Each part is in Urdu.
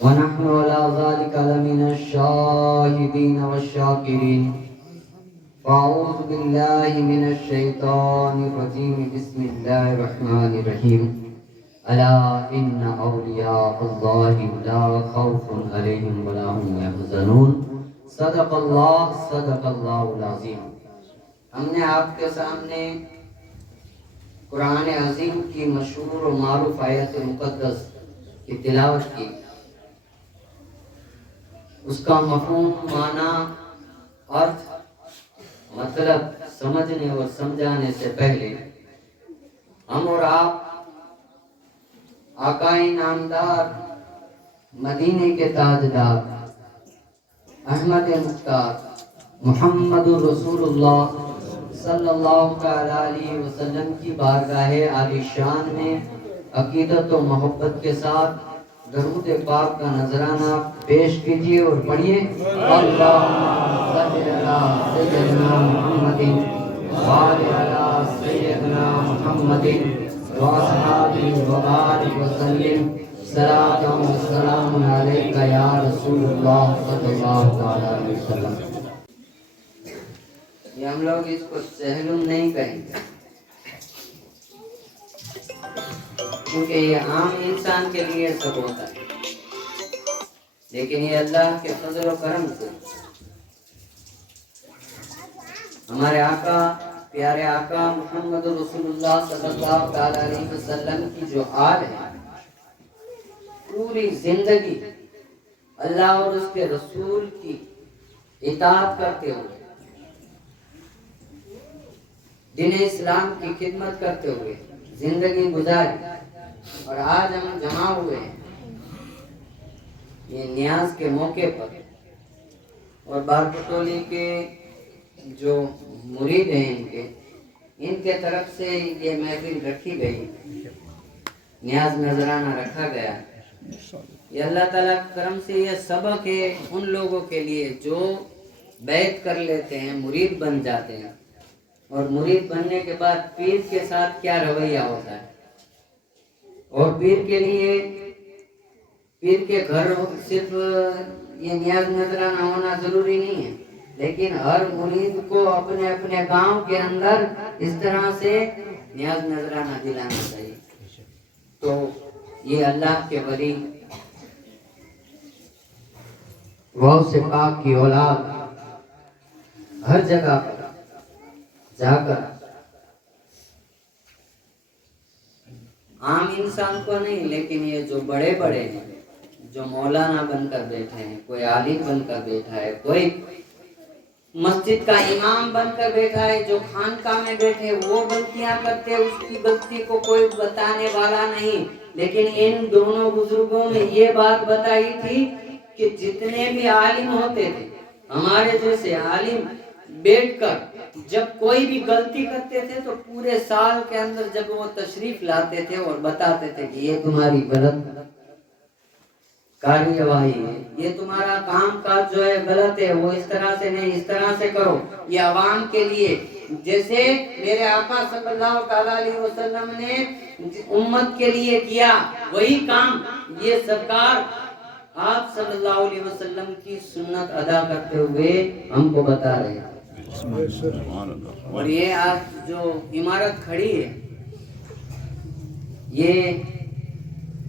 ونحن على ذلك لمن الشاهدين والشاكرين. فأعوذ بالله من الشيطان الرجيم. بسم الله الرحمن الرحيم. ألا إن أولياء الله لا خوف عليهم ولا هم يحزنون. صدق الله العظيم. ہم نے آپ کے سامنے قرآن عظیم کی مشہور و معروف آیت مقدس کی تلاوت کی. اس کا مفہوم، معنی، ارتھ، مطلب سمجھنے اور سمجھانے سے پہلے ہم اور آپ آقائے نامدار، مدینے کے تاجدار، احمد مختار محمد رسول اللہ صلی اللہ علیہ وسلم کی بارگاہ عالی شان میں عقیدت و محبت کے ساتھ درود پاک کا نذرانہ پیش کیجیے اور پڑھیے. اللہم صلی علی سیدنا محمد وعلی علی سیدنا محمد واصحابہ وآلہ وسلم صلاۃ و سلام علیک یا رسول اللہ صلی اللہ علیہ وسلم. یہ ہم لوگ اس کو سہلم نہیں کہیں گے کیونکہ یہ عام انسان کے لیے سب ہوتا ہے، لیکن یہ اللہ کے فضل و کرم سے ہمارے آقا، پیارے آقا محمد رسول اللہ صلی اللہ علیہ وسلم کی جو آل ہے، پوری زندگی اللہ اور اس کے رسول کی اطاعت کرتے ہوئے، دین اسلام کی خدمت کرتے ہوئے زندگی گزاری، اور آج ہم جمع ہوئے ہیں یہ نیاز کے موقع پر. اور بارپٹولی کے جو مرید ہیں ان کے طرف سے یہ محفل رکھی گئی، نیاز نذرانہ رکھا گیا. یہ اللہ تعالیٰ کے کرم سے یہ سبق ہے ان لوگوں کے لیے جو بیعت کر لیتے ہیں، مرید بن جاتے ہیں، اور مرید بننے کے بعد پیر کے ساتھ کیا رویہ ہوتا ہے. اور پیر کے لیے، پیر کے گھر صرف یہ نیاز نذرانہ ہونا ضروری نہیں ہے، لیکن ہر مرید کو اپنے اپنے گاؤں کے اندر اس طرح سے نیاز نذرانہ دلانا چاہیے. تو یہ اللہ کے ولی، غوث پاک کی اولاد ہر جگہ پر جا کر عام انسان کو نہیں، لیکن یہ جو بڑے بڑے ہیں، جو مولانا بن کر بیٹھے ہیں، کوئی عالم بن کر بیٹھا ہے، کوئی مسجد کا امام بن کر بیٹھا ہے، جو خانقاہ میں بیٹھے وہ غلطیاں کرتے، اس کی غلطی کو کوئی بتانے والا نہیں. لیکن ان دونوں بزرگوں نے یہ بات بتائی تھی کہ جتنے بھی عالم ہوتے تھے، ہمارے جیسے عالم بیٹھ کر جب کوئی بھی غلطی کرتے تھے تو پورے سال کے اندر جب وہ تشریف لاتے تھے اور بتاتے تھے کہ یہ تمہاری غلط کارروائی ہے، یہ تمہارا کام کاج جو ہے غلط ہے، وہ اس طرح سے نہیں، اس طرح سے کرو. یہ عوام کے لیے، جیسے میرے آقا صلی اللہ علیہ وسلم نے امت کے لیے کیا، وہی کام یہ سرکار آپ صلی اللہ علیہ وسلم کی سنت ادا کرتے ہوئے ہم کو بتا رہے ہیں. اور یہ آج جو عمارت کھڑی ہے، یہ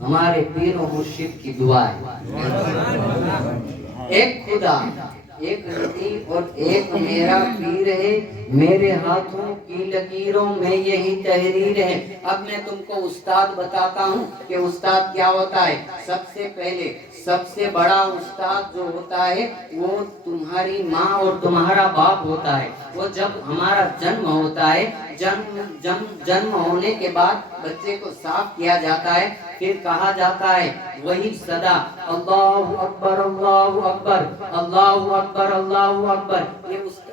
ہمارے پیر و مرشد کی دعا ہے. ایک خدا، ایک نبی اور ایک میرا پیر ہے، میرے ہاتھوں کی لکیروں میں یہی تحریر ہے. اب میں تم کو استاد بتاتا ہوں کہ استاد کیا ہوتا ہے. سب سے پہلے سب سے بڑا استاد جو ہوتا ہے وہ تمہاری ماں اور تمہارا باپ ہوتا ہے. وہ جب ہمارا جنم ہوتا ہے، جنم ہونے کے بعد بچے کو صاف کیا جاتا ہے، پھر کہا جاتا ہے وہی صدا اللہ اکبر اللہ اکبر اللہ اکبر اللہ اکبر.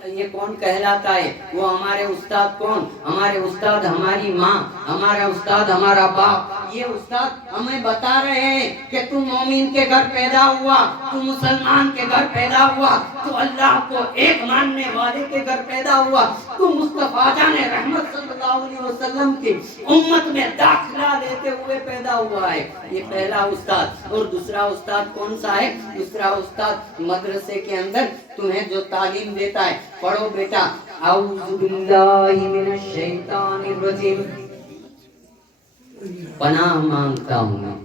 یہ کون کہلاتا ہے؟ وہ ہمارے استاد. کون ہمارے استاد؟ ہماری ماں، ہمارا استاد ہمارا باپ. یہ استاد ہمیں بتا رہے ہیں کہ تو مومن کے گھر پیدا ہوا, تو مسلمان کے گھر پیدا ہوا, تو اللہ کو ایک ماننے والے کے گھر پیدا ہوا, تو مصطفیٰ جان رحمت صلی اللہ علیہ وسلم کی امت میں داخلہ لیتے ہوئے پیدا ہوا ہے. یہ پہلا استاد. اور دوسرا استاد کون سا ہے؟ دوسرا استاد مدرسے کے اندر تمہیں جو تعلیم دیتا ہے, پڑھو بیٹا اعوذ باللہ من الشیطان الرجیم, پناہ مانگتا ہوں,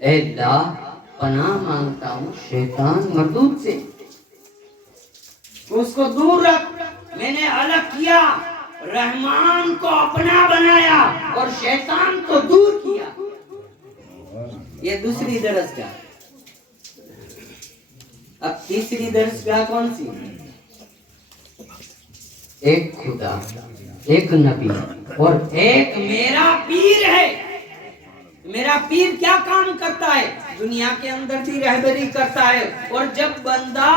اے اللہ پناہ مانگتا ہوں شیطان مردود سے, اس کو دور رکھ. میں نے الگ کیا, رحمان کو اپنا بنایا اور شیطان کو دور کیا. یہ دوسری درسگاہ. اب تیسری درسگاہ کون سی؟ ایک خدا, ایک نبی اور ایک میرا پیر ہے. میرا پیر کیا کام کرتا ہے؟ دنیا کے اندر بھی رہبری کرتا ہے, اور جب بندہ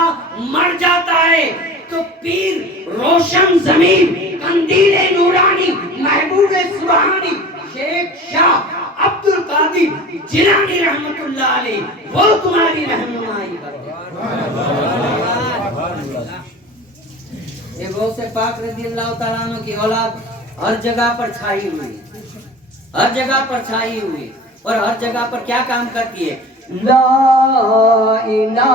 مر جاتا ہے تو پیر روشن زمین, قندیل نورانی, محبوب سبحانی شیخ شاہ عبد القادر جیلانی رحمت اللہ علیہ وہ تمہاری رہنمائی کرتے. یہ غوث پاک رضی اللہ تعالیٰ عنہ کی اولاد ہر جگہ پر چھائی ہوئی, ہر جگہ پر چھائی ہوئی, اور ہر جگہ پر کیا کام کرتی ہے؟ لا الہ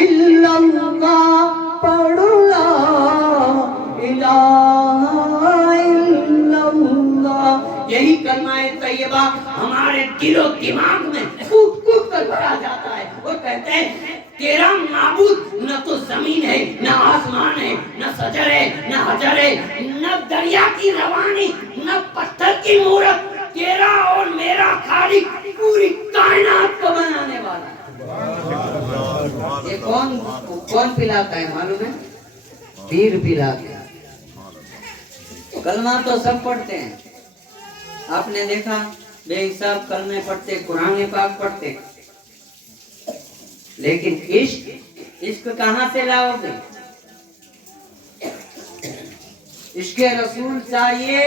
الا اللہ, پڑھو لا الہ الا اللہ. یہی کلمہ طیبہ ہمارے دل و دماغ میں کود کود کر بھرا جاتا ہے, اور کہتے ہیں تیرا معبود نہ تو زمین ہے, نہ آسمان ہے, نہ شجر ہے, نہ حجر ہے, نہ دریا کی روانی, نہ پتھر کی مورت, تیرا اور میرا خالق پوری کائنات کو بنانے والا ہے. یہ کون پلاتا ہے معلوم ہے؟ پیر پلاتا ہے. کلمہ تو سب پڑھتے ہیں, آپ نے دیکھا بے حساب کلمے پڑھتے, قرآن پاک پڑھتے, لیکن عشق کہاں سے لاؤ گے؟ عشق رسول چاہیے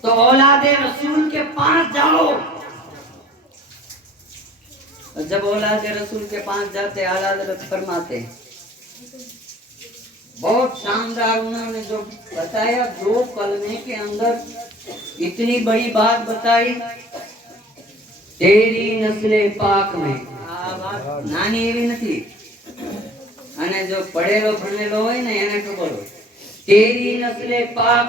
تو اولاد رسول کے پاس جاؤ. جب اولاد رسول کے پاس جاتے اعلیٰ حضرت فرماتے, بہت شاندار انہوں نے جو بتایا, دو کلمے کے اندر اتنی بڑی بات بتائی, تیری نسل پاک میں નાની એવી નથી, અને જો પડેલો ભણેલો હોય ને એને ખબર હોય, તેરી નસ્લે પાક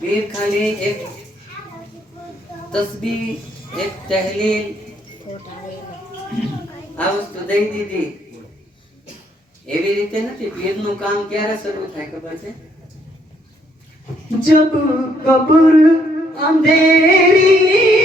پیر خالی ایک تسبیح, ایک تحلیل આવું તો દઈ દીધી એવી રીતે નથી. પીરનું કામ ક્યારે શરૂ થાય ખબર છે? જબ કબ્ર અંધેરી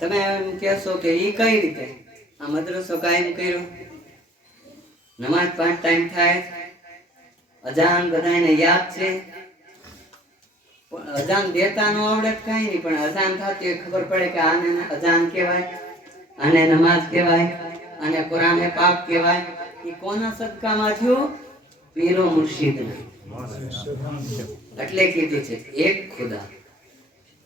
તમે એમ કહેશો કે ઈ કઈ રીતે? આ મદ્રસો કાયમ કર્યો, નમાઝ 5 ટાઈમ થાય, અજાન બધાને યાદ છે, અજાન દેતા નો આવડે કઈ નહીં, પણ અજાન થતી ખબર પડે કે આને અજાન કહેવાય, આને નમાઝ કહેવાય, આને કુરાન પાક કહેવાય. એ કોના સદકામાં થયું? પીરો મુર્શિદના. એટલે કીધું છે એક ખુદા,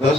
10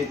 1